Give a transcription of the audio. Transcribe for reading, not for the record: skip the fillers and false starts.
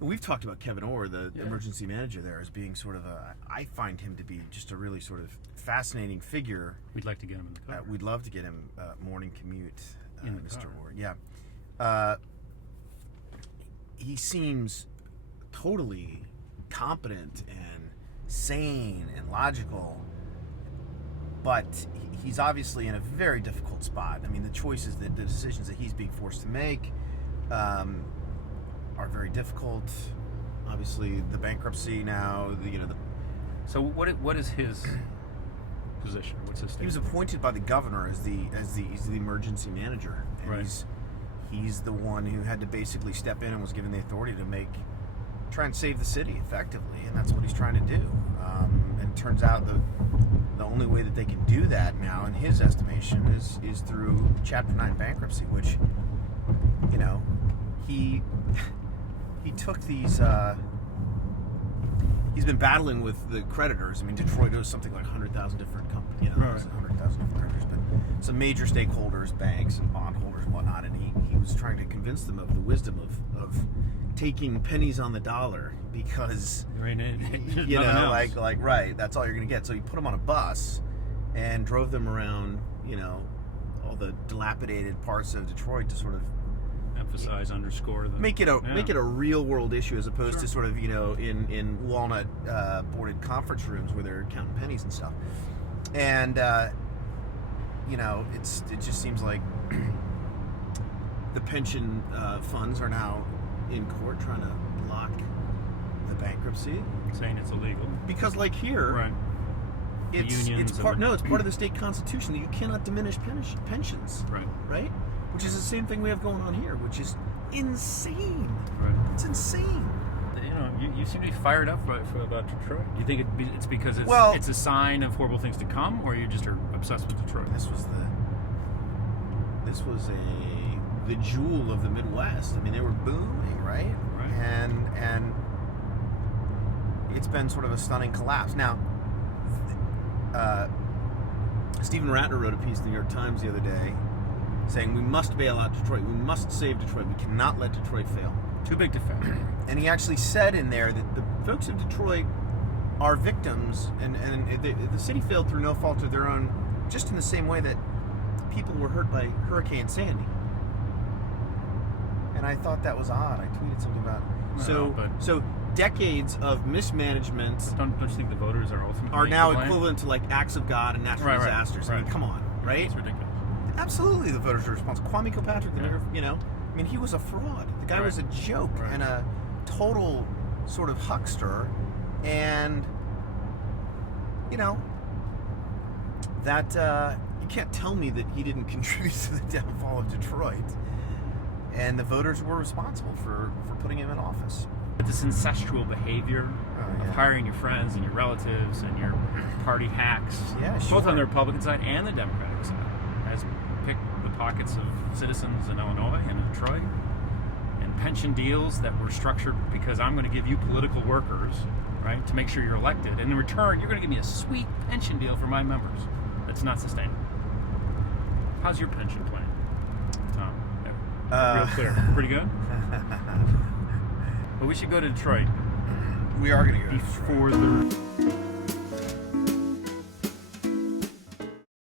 We've talked about Kevin Orr, the emergency manager there, as being sort of I find him to be just a really sort of fascinating figure. We'd like to get him in the car. We'd love to get him morning commute, in the Mr. car. Orr. Yeah. He seems totally competent and sane and logical, but he's obviously in a very difficult spot. I mean, the choices, the decisions that he's being forced to make are very difficult. Obviously, the bankruptcy now. So what is his position? What's his statement? He was appointed by the governor as he's the emergency manager, and Right. he's the one who had to basically step in and was given the authority to try and save the city effectively, and that's what he's trying to do. And it turns out the only way that they can do that now, in his estimation, is through Chapter 9 bankruptcy, which, he took these. He's been battling with the creditors. I mean, Detroit owes something like 100,000 different companies, 100,000 different creditors, but some major stakeholders, banks and bondholders and whatnot, and he was trying to convince them of the wisdom of taking pennies on the dollar, because right. Right, that's all you're going to get. So he put them on a bus and drove them around, all the dilapidated parts of Detroit to sort of emphasize, underscore the make it a real world issue, as opposed Sure. to sort of in walnut boarded conference rooms where they're counting pennies and stuff. And it just seems like the pension funds are now in court trying to block the bankruptcy, saying it's illegal. because like here, Right. it's part of the state constitution that you cannot diminish pensions. Right. Right? Which is the same thing we have going on here, which is insane. Right. It's insane. You seem to be fired up about Detroit. Do you think it's because it's a sign of horrible things to come, or you just are obsessed with Detroit? This was the jewel of the Midwest. I mean, they were booming, right? Right. And it's been sort of a stunning collapse. Now, Stephen Ratner wrote a piece in the New York Times the other day saying we must bail out Detroit. We must save Detroit. We cannot let Detroit fail. Too big to fail. And he actually said in there that the folks of Detroit are victims, and the city failed through no fault of their own, just in the same way that people were hurt by Hurricane Sandy. And I thought that was odd. I tweeted something about so decades of mismanagement. Don't you think the voters are ultimately now blind? equivalent to like acts of God and natural disasters. Right. I mean, come on, right? It's ridiculous. Absolutely, the voters are responsible. Kwame Kilpatrick, I mean, he was a fraud. The guy was a joke and a total sort of huckster, and that you can't tell me that he didn't contribute to the downfall of Detroit, and the voters were responsible for putting him in office. But this incestual behavior of hiring your friends and your relatives and your party hacks, both on the Republican side and the Democratic side, has picked the pockets of citizens in Illinois and in Detroit, and pension deals that were structured because I'm going to give you political workers, right, to make sure you're elected, and in return you're going to give me a sweet pension deal for my members. That's not sustainable. How's your pension plan, Tom? Real clear. Pretty good? Well, we should go to Detroit. We are going to go before the